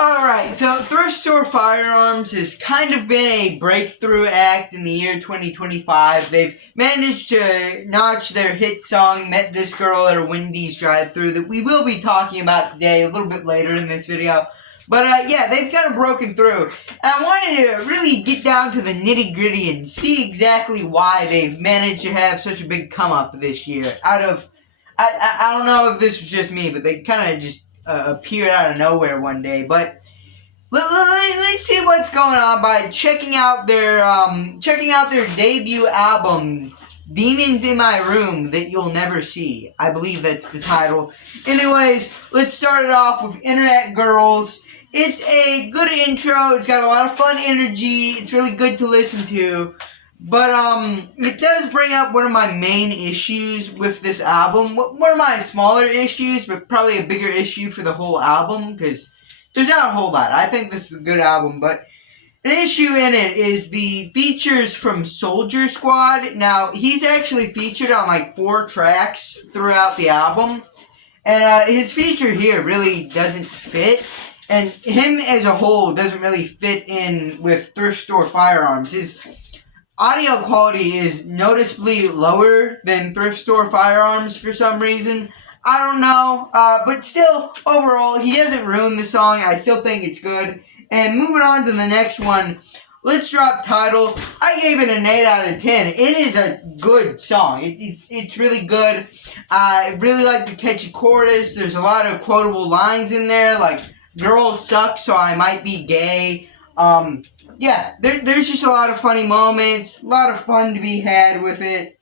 Alright, so Thrift Store Firearms has kind of been a breakthrough act in the year 2025. They've managed to notch their hit song, Met This Girl at a Wendy's drive-thru, that we will be talking about today a little bit later in this video. But yeah, they've kind of broken through. And I wanted to really get down to the nitty-gritty and see exactly why they've managed to have such a big come-up this year. I don't know if this was just me, but they kind of just appeared out of nowhere one day. But let's see what's going on by checking out their debut album, Demons in My Room That You'll Never See. I believe that's the title. Anyways, let's start it off with Internet Girls. It's a good intro. It's got a lot of fun energy. It's really good to listen to. But it does bring up one of my main issues with this album. One of my smaller issues, but probably a bigger issue for the whole album, because there's not a whole lot. I think this is a good album, but an issue in it is the features from Soldier Squad. Now, he's actually featured on like 4 tracks throughout the album, and his feature here really doesn't fit. And him as a whole doesn't really fit in with Thrift Store Firearms. His audio quality is noticeably lower than Thrift Store Firearms for some reason. I don't know, but still, overall, he hasn't ruined the song. I still think it's good. And moving on to the next one, Let's Drop Title. I gave it an 8 out of 10. It is a good song. It's really good. I really like the catchy chorus. There's a lot of quotable lines in there, like, girls suck, so I might be gay. Yeah, there's just a lot of funny moments, a lot of fun to be had with it.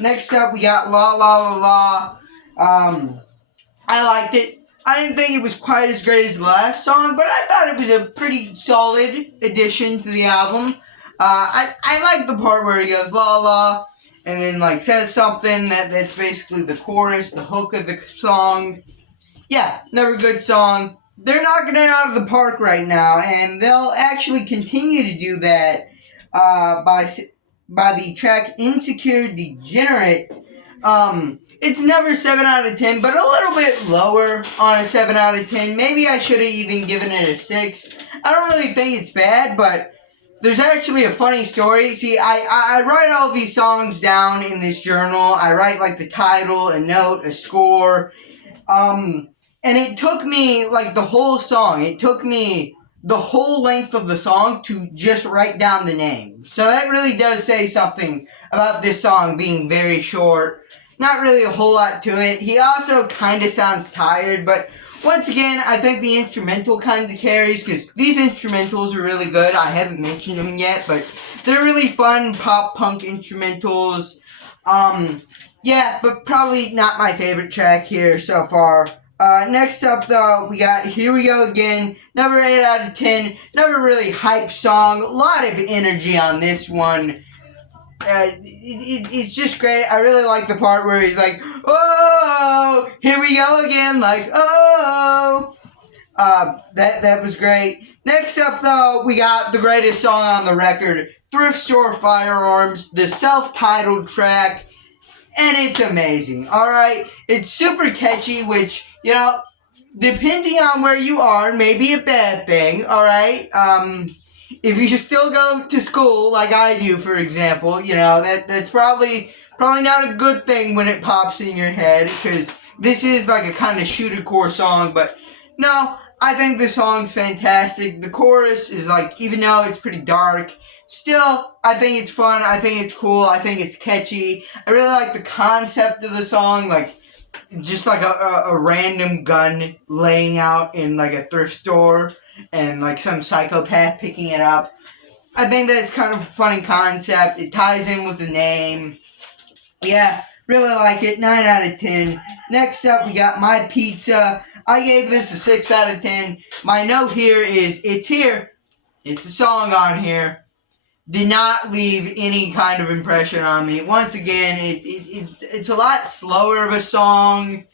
Next up, we got La La La La. I liked it. I didn't think it was quite as great as the last song, but I thought it was a pretty solid addition to the album. I like the part where he goes La La, and then like says something that's basically the chorus, the hook of the song. Yeah, another good song. They're knocking it out of the park right now, and they'll actually continue to do that by the track Insecure Degenerate. It's never 7 out of 10, but a little bit lower on a 7 out of 10. Maybe I should have even given it a 6. I don't really think it's bad, but there's actually a funny story. See, I write all these songs down in this journal. I write like the title, a note, a score. And it took me, like, the whole song. It took me the whole length of the song to just write down the name. So that really does say something about this song being very short. Not really a whole lot to it. He also kind of sounds tired, but once again, I think the instrumental kind of carries, because these instrumentals are really good. I haven't mentioned them yet, but they're really fun pop-punk instrumentals. Yeah, but probably not my favorite track here so far. Next up, though, we got Here We Go Again, number 8 out of 10, another really hype song, a lot of energy on this one. It's just great. I really like the part where he's like, oh, here we go again, like, oh. That was great. Next up, though, we got the greatest song on the record, Thrift Store Firearms, the self-titled track. And it's amazing, alright? It's super catchy, which, you know, depending on where you are, may be a bad thing, alright? If you still go to school, like I do, for example, you know, that's probably not a good thing when it pops in your head, because this is like a kind of shooter-core song, but no, I think the song's fantastic. The chorus is like, even though it's pretty dark, still, I think it's fun, I think it's cool, I think it's catchy. I really like the concept of the song, like, just like a random gun laying out in like a thrift store and like some psychopath picking it up. I think that's kind of a funny concept. It ties in with the name. Yeah, really like it. 9 out of 10. Next up, we got My Pizza. I gave this a 6 out of 10. My note here is, it's here. It's a song on here. Did not leave any kind of impression on me. Once again, it's a lot slower of a song.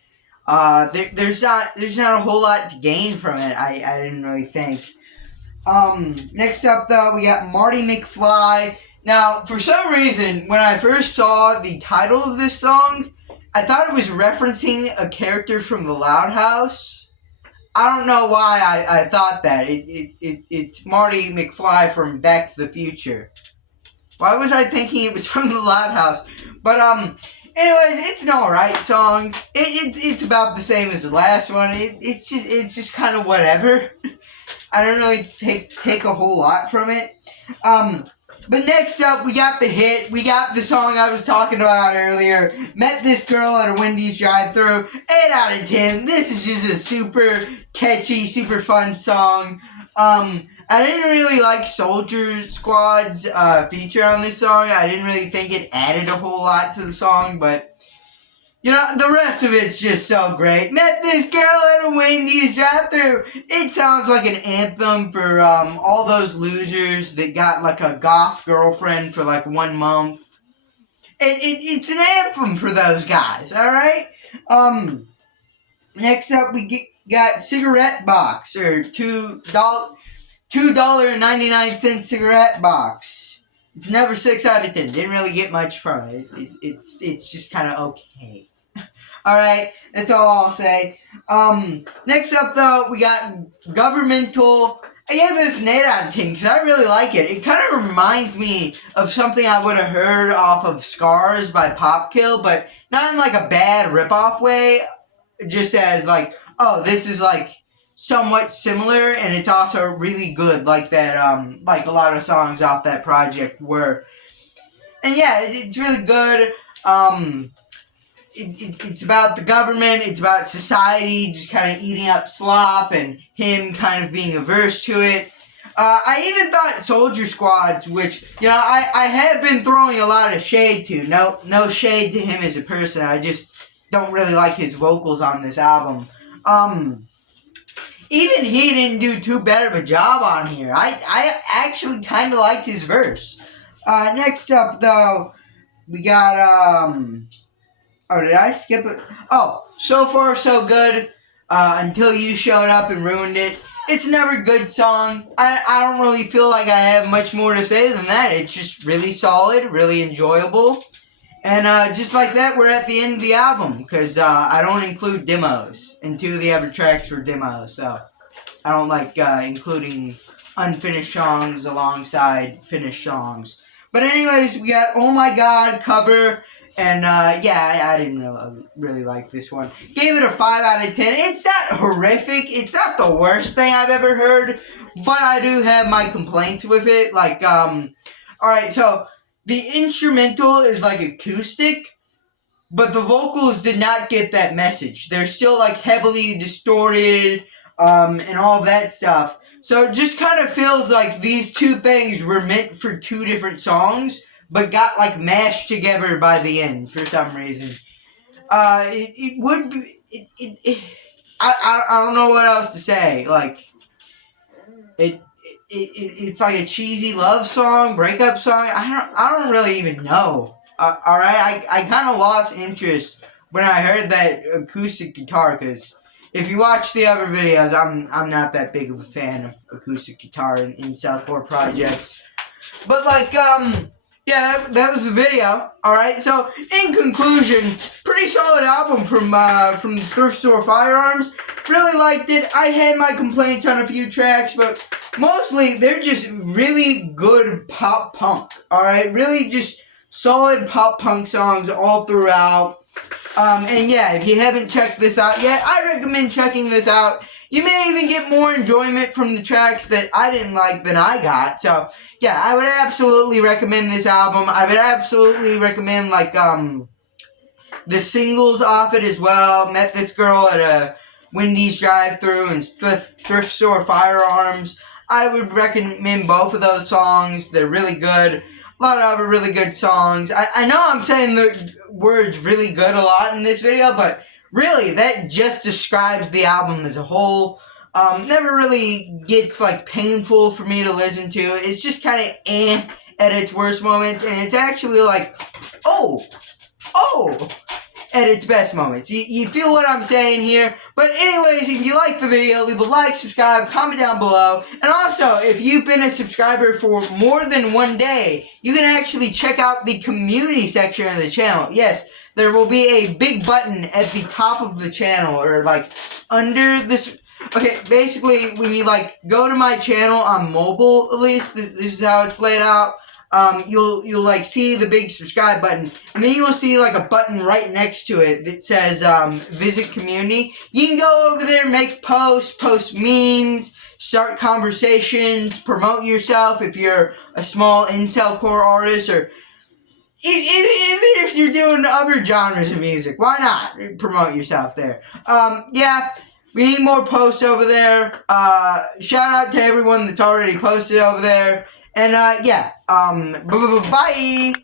There's not a whole lot to gain from it. I didn't really think. Next up, though, we got Marty McFly. Now, for some reason, when I first saw the title of this song, I thought it was referencing a character from The Loud House. I don't know why I thought that. It's Marty McFly from Back to the Future. Why was I thinking it was from the Loud House? But anyways, it's an alright song. It's about the same as the last one. It's just kind of whatever. I don't really take a whole lot from it. But next up, we got the hit. We got the song I was talking about earlier. Met This Girl at a Wendy's drive-thru. 8 out of 10. This is just a super catchy, super fun song. I didn't really like Soldier Squad's feature on this song. I didn't really think it added a whole lot to the song, but you know, the rest of it's just so great. Met this girl at a Wendy's drive-thru. It sounds like an anthem for all those losers that got like a goth girlfriend for like 1 month. It's an anthem for those guys, alright? Next up we got Cigarette Box, or $2.99 cigarette box. It's never 6 out of 10. Didn't really get much from it. It's just kind of okay. Alright, that's all I'll say. Next up though, we got Governmental. I gave this an 8 out of 10 because I really like it. It kind of reminds me of something I would have heard off of Scars by Popkill, but not in like a bad ripoff way. Just as like, oh, this is like somewhat similar, and it's also really good, like that, like a lot of songs off that project were. And yeah, it's really good. It's about the government, it's about society just kind of eating up slop and him kind of being averse to it. I even thought Soldier Squads, which, you know, I have been throwing a lot of shade to. No shade to him as a person. I just don't really like his vocals on this album. Even he didn't do too bad of a job on here. I actually kind of liked his verse. Next up, though, we got, oh, did I skip it? Oh, So Far So Good, Until You Showed Up and Ruined It. It's another good song. I don't really feel like I have much more to say than that. It's just really solid, really enjoyable. And just like that, we're at the end of the album, because I don't include demos. And 2 of the other tracks were demos, so I don't like including unfinished songs alongside finished songs. But anyways, we got Oh My God cover. And, yeah, I didn't really like this one. Gave it a 5 out of 10. It's not horrific. It's not the worst thing I've ever heard. But I do have my complaints with it. Like, alright, so the instrumental is, like, acoustic. But the vocals did not get that message. They're still, like, heavily distorted, and all that stuff. So it just kind of feels like these 2 things were meant for 2 different songs, but got, like, mashed together by the end for some reason. It would be... I don't know what else to say. Like, it's like a cheesy love song, breakup song. I don't really even know. Alright, I kind of lost interest when I heard that acoustic guitar, because if you watch the other videos, I'm not that big of a fan of acoustic guitar in Southport projects. But, like, yeah, that was the video. Alright, so in conclusion, pretty solid album from Thrift Store Firearms. Really liked it. I had my complaints on a few tracks, but mostly they're just really good pop punk. Alright, really just solid pop punk songs all throughout. And yeah, if you haven't checked this out yet, I recommend checking this out. You may even get more enjoyment from the tracks that I didn't like than I got. So yeah, I would absolutely recommend this album. I would absolutely recommend, like, the singles off it as well. Met This Girl at a Wendy's drive-thru and Thrift Store Firearms. I would recommend both of those songs. They're really good. A lot of other really good songs. I know I'm saying the words really good a lot in this video, but really, that just describes the album as a whole. Never really gets, like, painful for me to listen to. It's just kind of at its worst moments, and it's actually like, oh, at its best moments. You feel what I'm saying here? But anyways, if you like the video, leave a like, subscribe, comment down below. And also, if you've been a subscriber for more than 1 day, you can actually check out the community section of the channel. Yes, there will be a big button at the top of the channel, or like under this, Okay, basically, when you go to my channel on mobile, at least this is how it's laid out. You'll see the big subscribe button, and then you'll see a button right next to it that says visit community. You can go over there, make posts, post memes, start conversations, promote yourself if you're a small incel core artist, or even if you're doing other genres of music. Why not promote yourself there? Yeah. We need more posts over there. Shout out to everyone that's already posted over there. And, yeah. Bye.